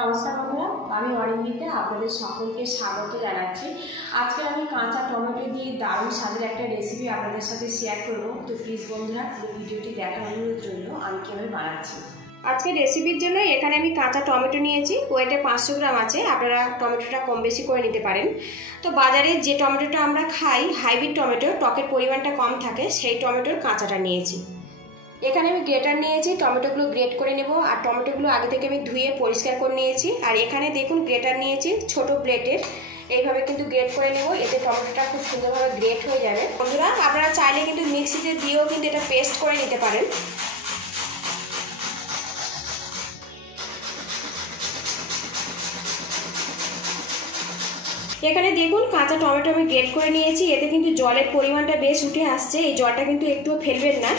নমস্কার বন্ধুরা, আমি অরিন্দিতা আপনাদের সকলকে স্বাগত জানাচ্ছি। আজকে আমি কাঁচা টমেটো দিয়ে দারুণ স্বাদের একটা রেসিপি আপনাদের সাথে শেয়ার করব। তো প্লিজ বন্ধুরা পুরো ভিডিওটি দেখার অনুরোধ রইল আমি কীভাবে বানাচ্ছি। আজকে রেসিপির জন্য এখানে আমি কাঁচা টমেটো নিয়েছি, ওয়েটে 500 গ্রাম আছে। আপনারা টমেটোটা কম বেশি করে নিতে পারেন। তো বাজারে যে টমেটোটা আমরা খাই হাইব্রিড টমেটো, টকের পরিমাণটা কম থাকে, সেই টমেটোর কাঁচাটা নিয়েছি। এখানে আমি গ্রেটার নিয়েছি, টমেটোগুলো গ্রেট করে নেব। আর টমেটোগুলো আগে থেকে আমি ধুয়ে পরিষ্কার করে নিয়েছি। আর এখানে দেখুন গ্রেটার নিয়েছি ছোট ব্লেডের, এইভাবে কিন্তু গ্রেট করে নেব, এতে টমেটোটা খুব সুন্দরভাবে গ্রেট হয়ে যাবে। বন্ধুরা আপনারা চাইলে কিন্তু মিক্সিতে দিয়েও কিন্তু এটা পেস্ট করে নিতে পারেন। এখানে দেখুন কাঁচা টমেটো আমি গ্রেট করে নিয়েছি, এতে কিন্তু জলের পরিমাণটা বেশ উঠে আসছে, এই জলটা কিন্তু একটুও ফেলবেন না।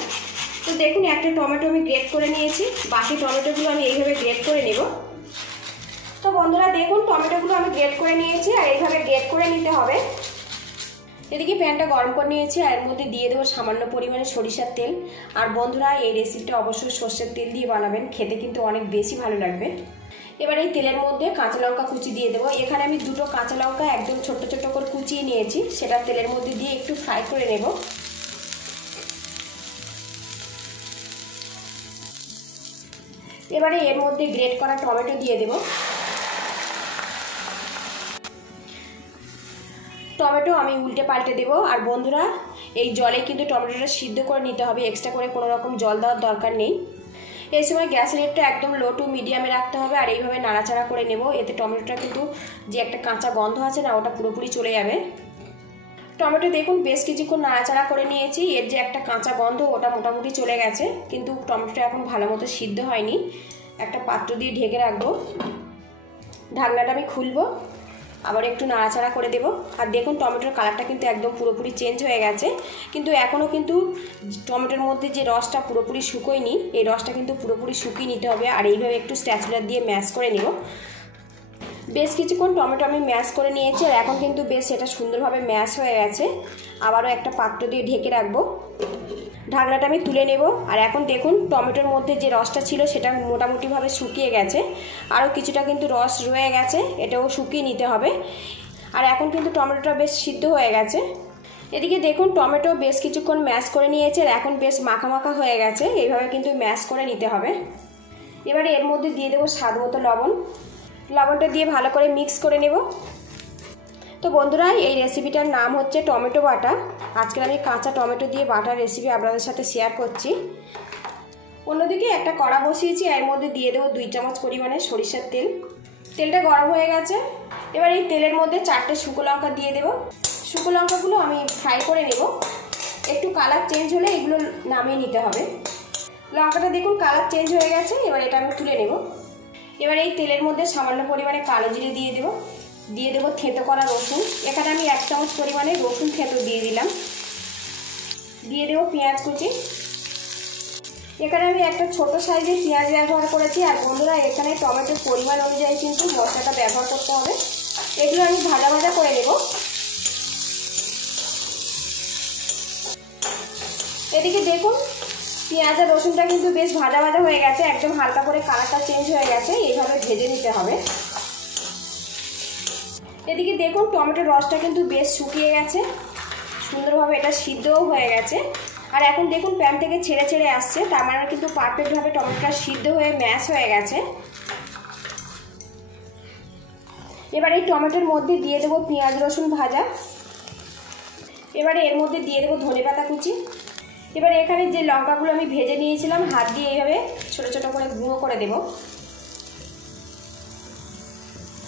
তো দেখুন একটা টমেটো আমি গ্রেট করে নিয়েছি, বাকি টমেটোগুলো আমি এইভাবে গ্রেট করে নেব। তো বন্ধুরা দেখুন টমেটোগুলো আমি গ্রেট করে নিয়েছি, আর এইভাবে গ্রেট করে নিতে হবে। এদিকে প্যানটা গরম করে নিয়েছি, আর এর মধ্যে দিয়ে দেবো সামান্য পরিমাণে সরিষার তেল। আর বন্ধুরা এই রেসিপিটা অবশ্যই সর্ষের তেল দিয়ে বানাবেন, খেতে কিন্তু অনেক বেশি ভালো লাগবে। এবার এই তেলের মধ্যে কাঁচা লঙ্কা কুচি দিয়ে দেবো। এখানে আমি দুটো কাঁচা লঙ্কা একদম ছোট্ট ছোট্ট করে কুচিয়ে নিয়েছি, সেটা তেলের মধ্যে দিয়ে একটু ফ্রাই করে নেব। এবারে এর মধ্যে গ্রেট করা টমেটো দিয়ে দেব। টমেটো আমি উল্টে পাল্টে দেব। আর বন্ধুরা এই জলে কিন্তু টমেটোটা সিদ্ধ করে নিতে হবে, এক্সট্রা করে কোনো রকম জল দেওয়ার দরকার নেই। এই সময় গ্যাসের রেটটা একদম লো টু মিডিয়ামে রাখতে হবে, আর এইভাবে নাড়াচাড়া করে নেব। এতে টমেটোটা কিন্তু যে একটা কাঁচা গন্ধ আছে না, ওটা পুরোপুরি চলে যাবে। টমেটো দেখুন বেশ কিছুক্ষণ নাড়াচাড়া করে নিয়েছি, এর যে একটা কাঁচা গন্ধ ওটা মোটামুটি চলে গেছে, কিন্তু টমেটোটা এখন ভালো মতো সিদ্ধ হয়নি। একটা পাত্র দিয়ে ঢেকে রাখবো, ঢাকনাটা আমি খুলবো, আবার একটু নাড়াচাড়া করে দেব। আর দেখুন টমেটোর কালারটা কিন্তু একদম পুরোপুরি চেঞ্জ হয়ে গেছে, কিন্তু এখনও কিন্তু টমেটোর মধ্যে যে রসটা পুরোপুরি শুকোয়নি, এই রসটা কিন্তু পুরোপুরি শুকিয়ে নিতে হবে। আর এইভাবে একটু স্প্যাচুলা দিয়ে ম্যাশ করে নেব। বেশ কিছুক্ষণ টমেটো আমি ম্যাশ করে নিয়েছি, আর এখন কিন্তু বেশ সেটা সুন্দরভাবে ম্যাশ হয়ে গেছে। আবারও একটা পাত্র দিয়ে ঢেকে রাখবো, ঢাকনাটা আমি তুলে নেব। আর এখন দেখুন টমেটোর মধ্যে যে রসটা ছিল সেটা মোটামুটিভাবে শুকিয়ে গেছে, আরও কিছুটা কিন্তু রস রয়ে গেছে, এটাও শুকিয়ে নিতে হবে। আর এখন কিন্তু টমেটোটা বেশ সিদ্ধ হয়ে গেছে। এদিকে দেখুন টমেটো বেশ কিছুক্ষণ ম্যাশ করে নিয়েছে, আর এখন বেশ মাখা মাখা হয়ে গেছে, এইভাবে কিন্তু ম্যাশ করে নিতে হবে। এবারে এর মধ্যে দিয়ে দেবো স্বাদ মতো লবণ, লবণটা দিয়ে ভালো করে মিক্স করে নেব। তো বন্ধুরা এই রেসিপিটার নাম হচ্ছে টমেটো বাটা। আজকে আমি কাঁচা টমেটো দিয়ে বাটার রেসিপি আপনাদের সাথে শেয়ার করছি। অন্যদিকে একটা কড়া বসিয়েছি, এর মধ্যে দিয়ে দেবো 2 চামচ পরিমাণে সরিষার তেল। তেলটা গরম হয়ে গেছে, এবার এই তেলের মধ্যে 4টে শুকনো লঙ্কা দিয়ে দেবো। শুকনো লঙ্কাগুলো আমি ফ্রাই করে নেব, একটু কালার চেঞ্জ হলে এগুলো নামিয়ে নিতে হবে। লঙ্কাটা দেখুন কালার চেঞ্জ হয়ে গেছে, এবার এটা আমি তুলে নেব। এবার এই তেলের মধ্যে সামান্য পরিমাণে কালো জিরে দিয়ে দেবো, দিয়ে দেবো থেঁতো করা রসুন। এখানে আমি 1 চামচ পরিমাণে রসুন থেঁতো দিয়ে দিলাম। দিয়ে দেবো পেঁয়াজ কুচি, এখানে আমি একটা ছোট সাইজের পেঁয়াজ ব্যবহার করেছি। আর বন্ধুরা এখানে টমেটোর পরিমাণ অনুযায়ী কিন্তু মশলাটা ব্যবহার করতে হবে। এগুলো আমি ভাজা ভাজা করে নেব। এদিকে দেখুন পেঁয়াজ আর রসুনটা কিন্তু বেশ ভাজা ভাজা হয়ে গেছে, একদম হালকা করে কালারটা চেঞ্জ হয়ে গেছে, এইভাবে ভেজে নিতে হবে। এদিকে দেখুন টমেটোর রসটা কিন্তু বেশ শুকিয়ে গেছে, সুন্দরভাবে এটা সিদ্ধও হয়ে গেছে। আর এখন দেখুন প্যান থেকে ছেড়ে ছেড়ে আসছে, তার মানে কিন্তু পারফেক্টভাবে টমেটোটা সিদ্ধ হয়ে ম্যাশ হয়ে গেছে। এবার এই টমেটোর মধ্যে দিয়ে দেবো পেঁয়াজ রসুন ভাজা। এবারে এর মধ্যে দিয়ে দেবো ধনেপাতা কুচি। এবারে এখানে যে লঙ্কাগুলো আমি ভেজে নিয়েছিলাম হাত দিয়ে এইভাবে ছোটো ছোটো করে গুঁড়ো করে দেব।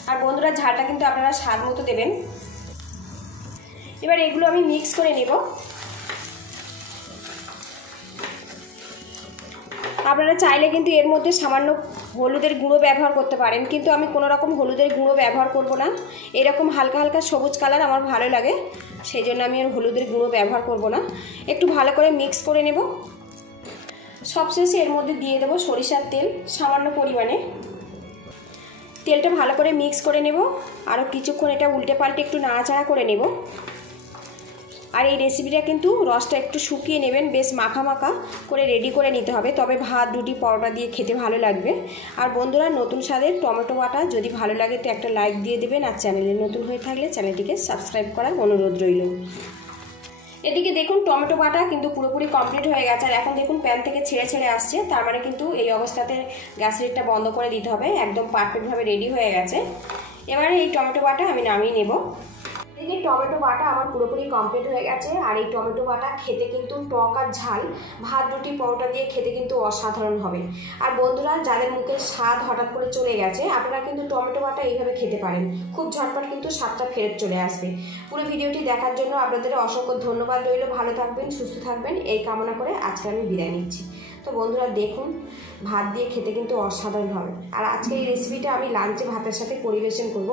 আর বন্ধুরা ঝালটা কিন্তু আপনারা স্বাদ মতো দেবেন। এবার এগুলো আমি মিক্স করে নেব। আপনারা চাইলে কিন্তু এর মধ্যে সামান্য হলুদের গুঁড়ো ব্যবহার করতে পারেন, কিন্তু আমি কোনো রকম হলুদের গুঁড়ো ব্যবহার করব না। এরকম হালকা হালকা সবুজ কালার আমার ভালো লাগে, সেই জন্য আমি আর হলুদের গুঁড়ো ব্যবহার করব না। একটু ভালো করে মিক্স করে নেব। সবশেষে এর মধ্যে দিয়ে দেবো সরিষার তেল সামান্য পরিমাণে। তেলটা ভালো করে মিক্স করে নেব, আরও কিছুক্ষণ এটা উল্টে পাল্টে একটু নাড়াচাড়া করে নেব। আর এই রেসিপিটা কিন্তু রসটা একটু শুকিয়ে নেবেন, বেশ মাখা মাখা করে রেডি করে নিতে হবে, তবে ভাত রুটি পরোটা দিয়ে খেতে ভালো লাগবে। আর বন্ধুরা, নতুন স্বাদের টমেটো বাটা যদি ভালো লাগে তো একটা লাইক দিয়ে দেবেন, আর চ্যানেলে নতুন হয়ে থাকলে চ্যানেলটিকে সাবস্ক্রাইব করার অনুরোধ রইল। এদিকে দেখুন টমেটো বাটা কিন্তু পুরোপুরি কমপ্লিট হয়ে গেছে, আর এখন দেখুন প্যান থেকে ছেড়ে ছেড়ে আসছে, তার মানে কিন্তু এই অবস্থাতে গ্যাস লিডটা বন্ধ করে দিতে হবে। একদম পারফেক্টভাবে রেডি হয়ে গেছে। এবারে এই টমেটো বাটা আমি নামিয়ে নেব। এদিকে টমেটো বাটা আমার পুরোপুরি কমপ্লিট হয়ে গেছে, আর এই টমেটো বাটা খেতে কিন্তু টক আর ঝাল ভাত রুটি পরোটা দিয়ে খেতে কিন্তু অসাধারণ হবে। আর বন্ধুরা, যাদের মুখে স্বাদ হঠাৎ করে চলে গেছে, আপনারা কিন্তু টমেটো বাটা এইভাবে খেতে পারেন, খুব ঝটপট কিন্তু স্বাদটা ফেরত চলে আসবে। পুরো ভিডিওটি দেখার জন্য আপনাদের অসংখ্য ধন্যবাদ রইল। ভালো থাকবেন, সুস্থ থাকবেন এই কামনা করে আজকে আমি বিদায় নিচ্ছি। তো বন্ধুরা দেখুন, ভাত দিয়ে খেতে কিন্তু অসাধারণ হবে। আর আজকে এই রেসিপিটা আমি লাঞ্চে ভাতের সাথে পরিবেশন করব।